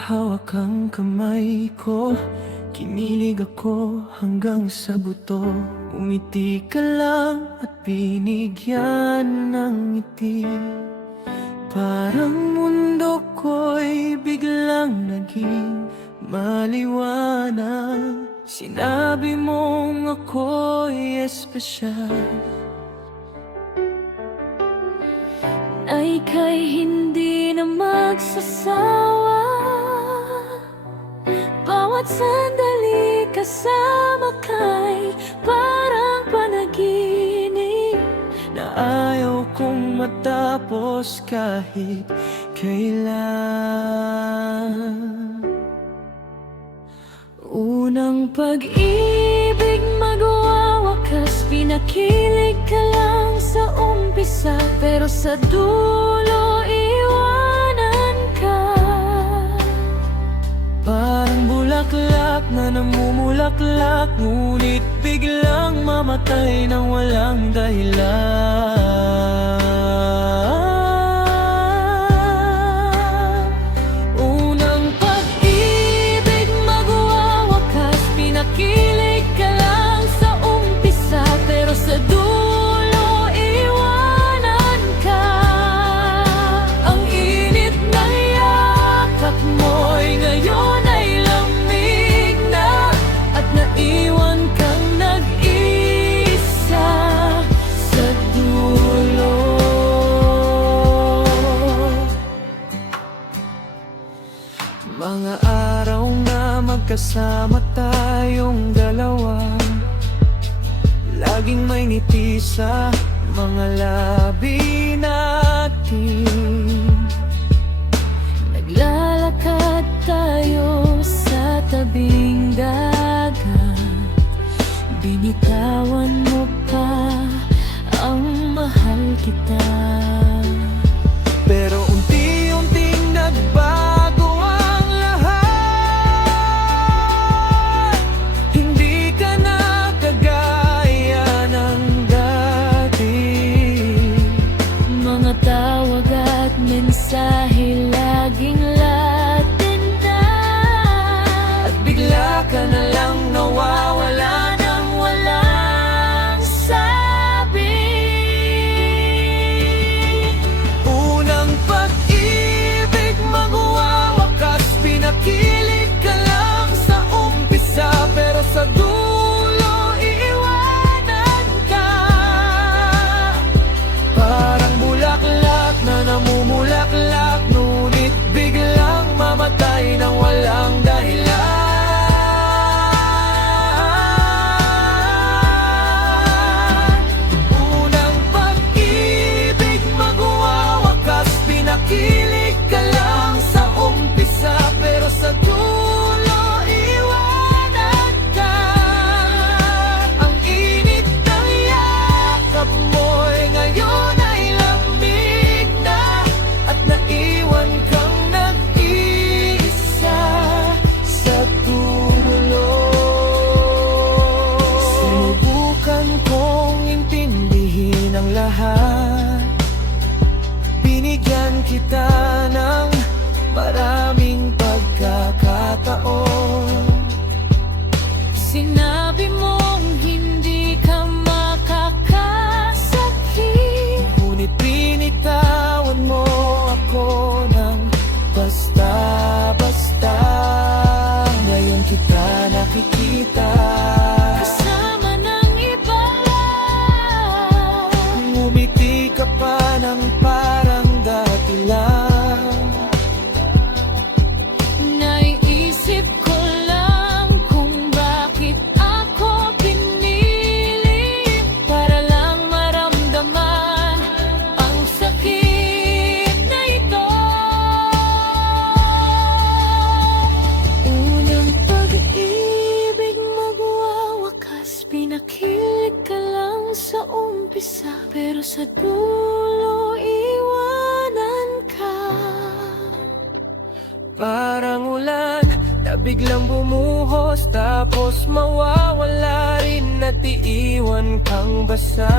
hawak ang kamay ko, kinilig ako hanggang sa buto. Umiti ka lang at binigyan ng ngiti. Parang mundo ko'y biglang naging maliwanag. Sinabi mong ako'y espesyal, na ika'y hindi na magsasawa. Bawat sandali kasama ka'y parang panaginip na ayaw kong matapos kahit kailan. Unang pag-ibig magwawakas, pinakilig ka lang sa umpisa, pero sa dulo iwanan ka. Parang bulaklak na namumulaklak, ngunit biglang mamatay nang walang dahilan. Unang pag-ibig magwawakas, pinakilig ka lang sa umpisa, pero sa dulo iwanan ka. Ang init ng yakap mo'y ngayon ay lamig na, at naiwan kang nag-isa sa dulo. Mga araw na magkasama tayong dalawa, laging may ngiti sa mga labi natin. Naglalakad tayo sa tabing dagat, binitawan mo pa ang mahal kita. Pero unti-unting nagbago ang lahat, hindi ka na kagaya ng dati. Mga tawag at mensahe laging latin na, at bigla ka na lang nawawala nang walang sabi. Unang pag-ibig magwawakas, pinakilig ka lang sa umpisa, pero sa dulo iiwanan ka. Parang bulaklak na namumulaklak, ngunit biglang mamatay nang walang dahilan. Unang pag-ibig magwawakas, pinakilig ka lang sa umpisa, pero sa dulo iwanan ka. Ang init ng yakap mo'y ngayon ay lamig na, at naiwan kang nag-isa sa dulo. Sinubukan kong intindihin ang lahat, binigyan kita ng maraming pagkakataon. Sinabi mong hindi ka makakasakit, ngunit binitawan mo ako ng basta-basta. Ngayon kita nakikita kasama ng iba, ngumiti ka pa ng parang dati lang. Naiisip ko lang kung bakit ako pinili, para lang maramdaman ang sakit na ito. Unang pag-ibig magwawakas, pinakilig ka lang sa umpisa, pero sa dulo iwanan ka. Parang ulan na biglang bumuhos, tapos mawawala rin at iiwan kang basa.